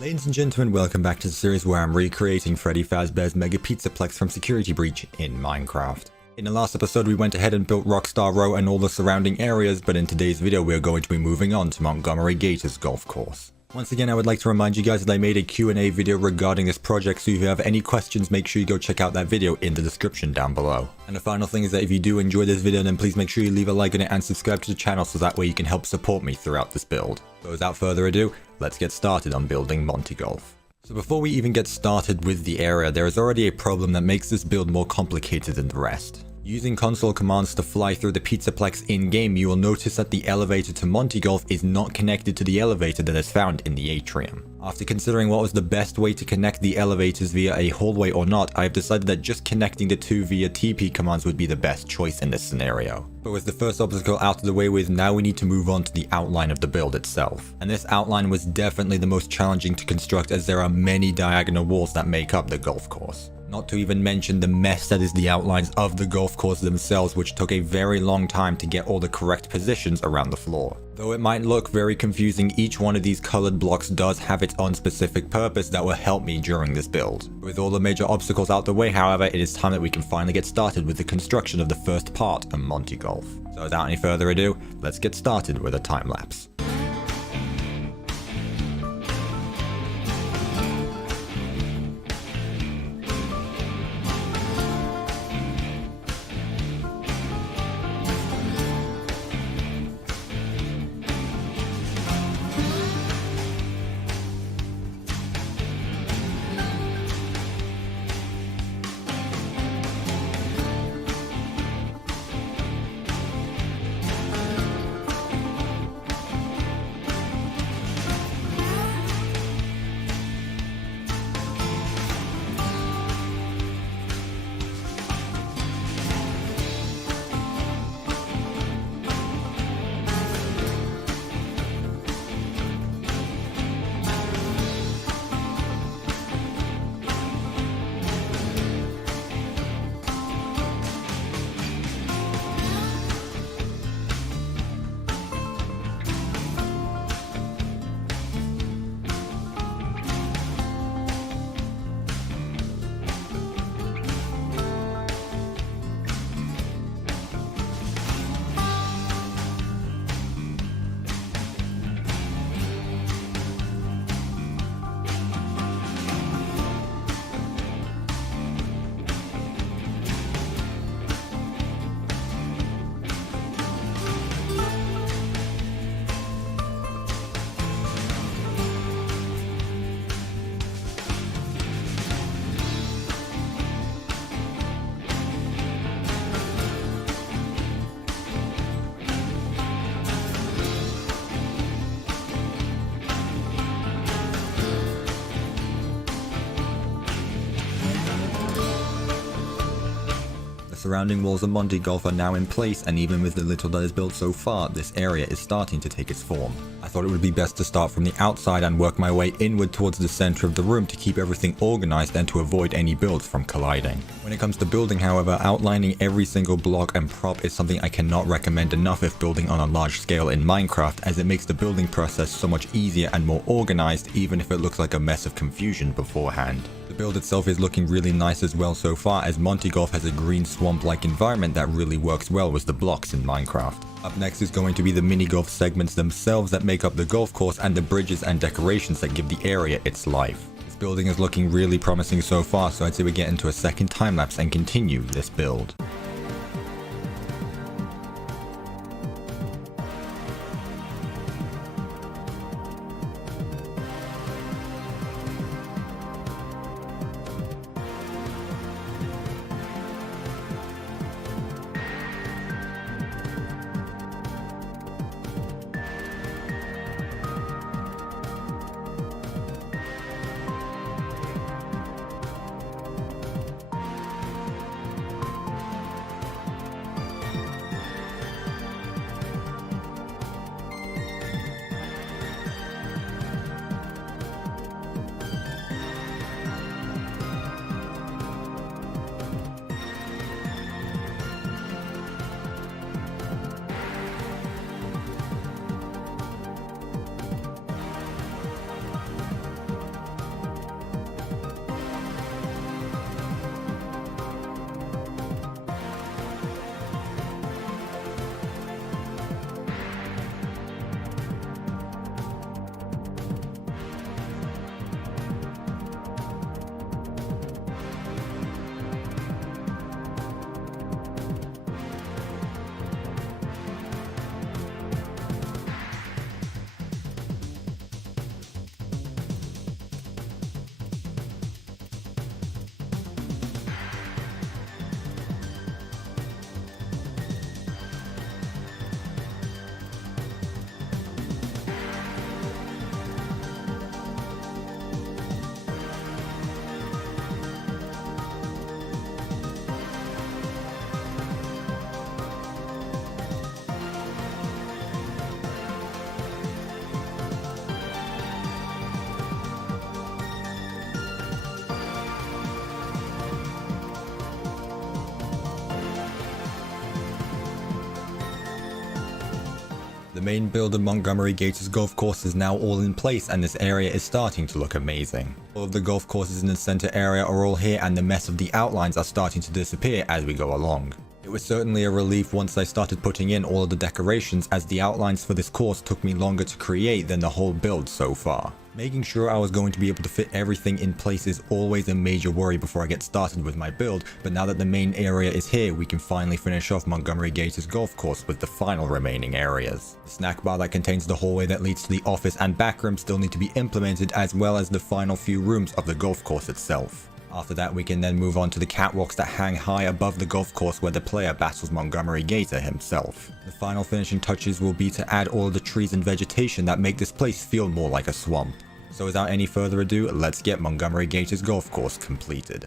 Ladies and gentlemen, welcome back to the series where I'm recreating Freddy Fazbear's Mega Pizzaplex from Security Breach in Minecraft. In the last episode we went ahead and built Rockstar Row and all the surrounding areas, but in today's video we are going to be moving on to Montgomery Gator's golf course. Once again, I would like to remind you guys that I made a Q&A video regarding this project, so if you have any questions, make sure you go check out that video in the description down below. And the final thing is that if you do enjoy this video, then please make sure you leave a like on it and subscribe to the channel so that way you can help support me throughout this build. So without further ado, let's get started on building Monty Golf. So before we even get started with the area, there is already a problem that makes this build more complicated than the rest. Using console commands to fly through the Pizzaplex in-game, you will notice that the elevator to Monty Golf is not connected to the elevator that is found in the atrium. After considering what was the best way to connect the elevators via a hallway or not, I have decided that just connecting the two via TP commands would be the best choice in this scenario. But with the first obstacle out of the way with, now we need to move on to the outline of the build itself. And this outline was definitely the most challenging to construct, as there are many diagonal walls that make up the golf course. Not to even mention the mess that is the outlines of the golf course themselves, which took a very long time to get all the correct positions around the floor. Though it might look very confusing, each one of these colored blocks does have its own specific purpose that will help me during this build. With all the major obstacles out the way, however, it is time that we can finally get started with the construction of the first part of Monty Golf. So without any further ado, let's get started with a time lapse. The surrounding walls of Monty Golf are now in place, and even with the little that is built so far, this area is starting to take its form. I thought it would be best to start from the outside and work my way inward towards the center of the room to keep everything organized and to avoid any builds from colliding. When it comes to building, however, outlining every single block and prop is something I cannot recommend enough if building on a large scale in Minecraft, as it makes the building process so much easier and more organized, even if it looks like a mess of confusion beforehand. The build itself is looking really nice as well so far, as Monty Golf has a green swamp-like environment that really works well with the blocks in Minecraft. Up next is going to be the mini golf segments themselves that make up the golf course, and the bridges and decorations that give the area its life. This building is looking really promising so far, so I'd say we get into a second time lapse and continue this build. The main build of Montgomery Gator's golf course is now all in place, and this area is starting to look amazing. All of the golf courses in the center area are all here, and the mess of the outlines are starting to disappear as we go along. It was certainly a relief once I started putting in all of the decorations, as the outlines for this course took me longer to create than the whole build so far. Making sure I was going to be able to fit everything in place is always a major worry before I get started with my build, but now that the main area is here, we can finally finish off Montgomery Gator's golf course with the final remaining areas. The snack bar that contains the hallway that leads to the office and back room still need to be implemented, as well as the final few rooms of the golf course itself. After that, we can then move on to the catwalks that hang high above the golf course where the player battles Montgomery Gator himself. The final finishing touches will be to add all of the trees and vegetation that make this place feel more like a swamp. So without any further ado, let's get Montgomery Gator's golf course completed.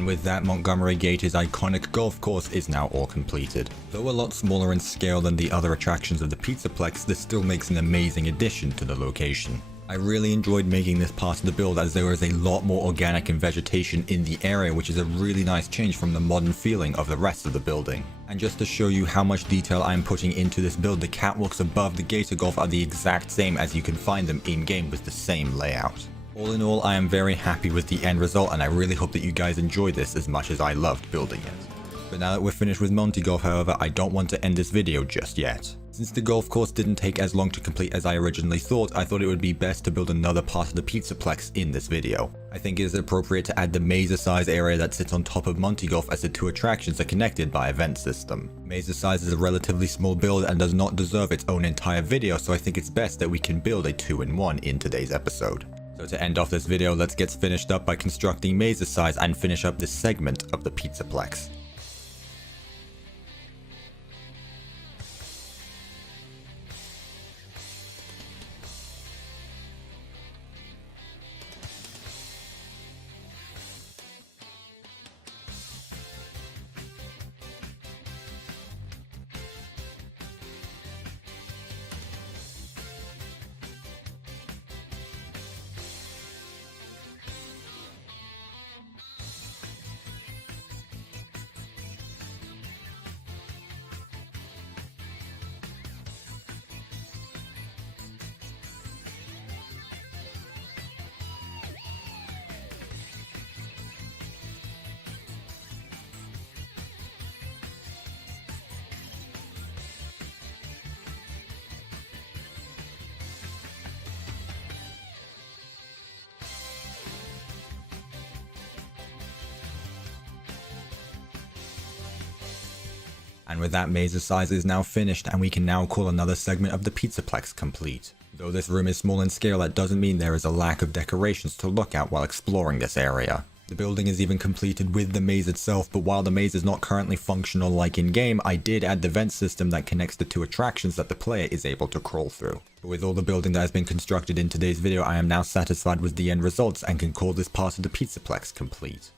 And with that, Montgomery Gator's iconic golf course is now all completed. Though a lot smaller in scale than the other attractions of the Pizzaplex, this still makes an amazing addition to the location. I really enjoyed making this part of the build, as there is a lot more organic and vegetation in the area, which is a really nice change from the modern feeling of the rest of the building. And just to show you how much detail I am putting into this build, the catwalks above the Gator Golf are the exact same as you can find them in-game with the same layout. All in all, I am very happy with the end result, and I really hope that you guys enjoy this as much as I loved building it. But now that we're finished with Monty Golf, however, I don't want to end this video just yet. Since the golf course didn't take as long to complete as I originally thought, I thought it would be best to build another part of the Pizzaplex in this video. I think it is appropriate to add the Mazercise area that sits on top of Monty Golf, as the two attractions are connected by a vent system. Mazercise is a relatively small build and does not deserve its own entire video, so I think it's best that we can build a 2-in-1 in today's episode. So to end off this video, let's get finished up by constructing Mazercise and finish up this segment of the Pizzaplex. And with that, Mazercise is now finished, and we can now call another segment of the Pizzaplex complete. Though this room is small in scale, that doesn't mean there is a lack of decorations to look at while exploring this area. The building is even completed with the maze itself, but while the maze is not currently functional like in game, I did add the vent system that connects the two attractions that the player is able to crawl through. But with all the building that has been constructed in today's video, I am now satisfied with the end results and can call this part of the Pizzaplex complete.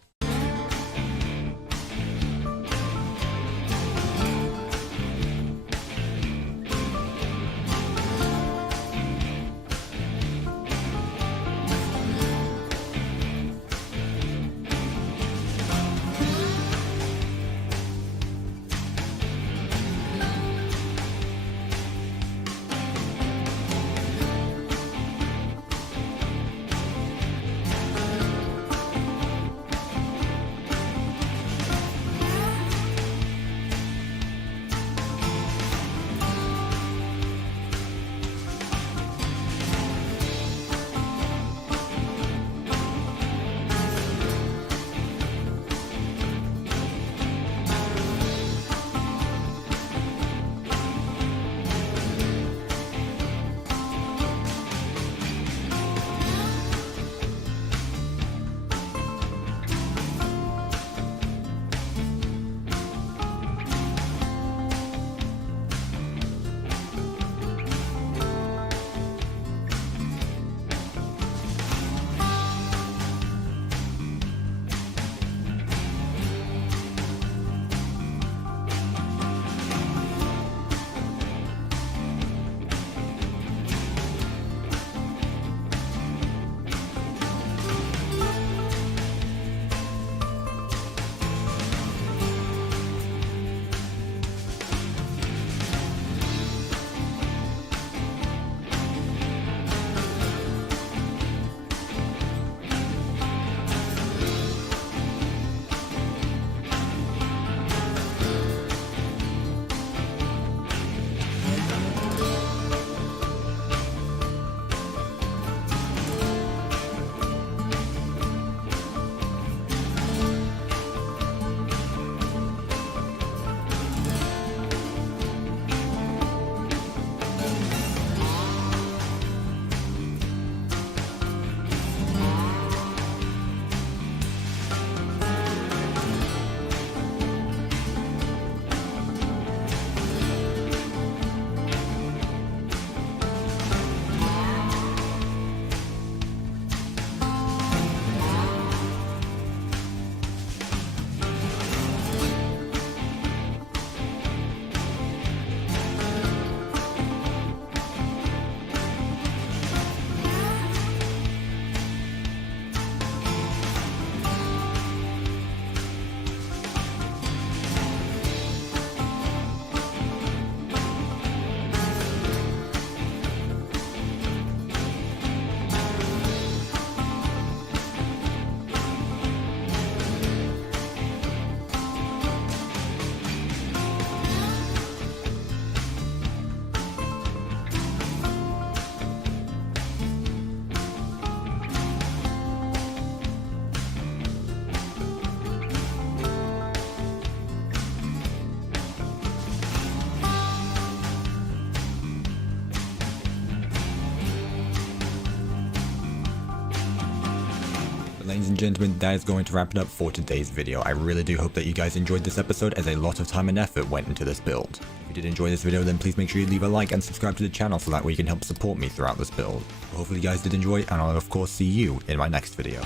ladies and gentlemen, that is going to wrap it up for today's video. I really do hope that you guys enjoyed this episode, as a lot of time and effort went into this build. If you did enjoy this video, then please make sure you leave a like and subscribe to the channel so that way you can help support me throughout this build. Hopefully you guys did enjoy, and I'll of course see you in my next video.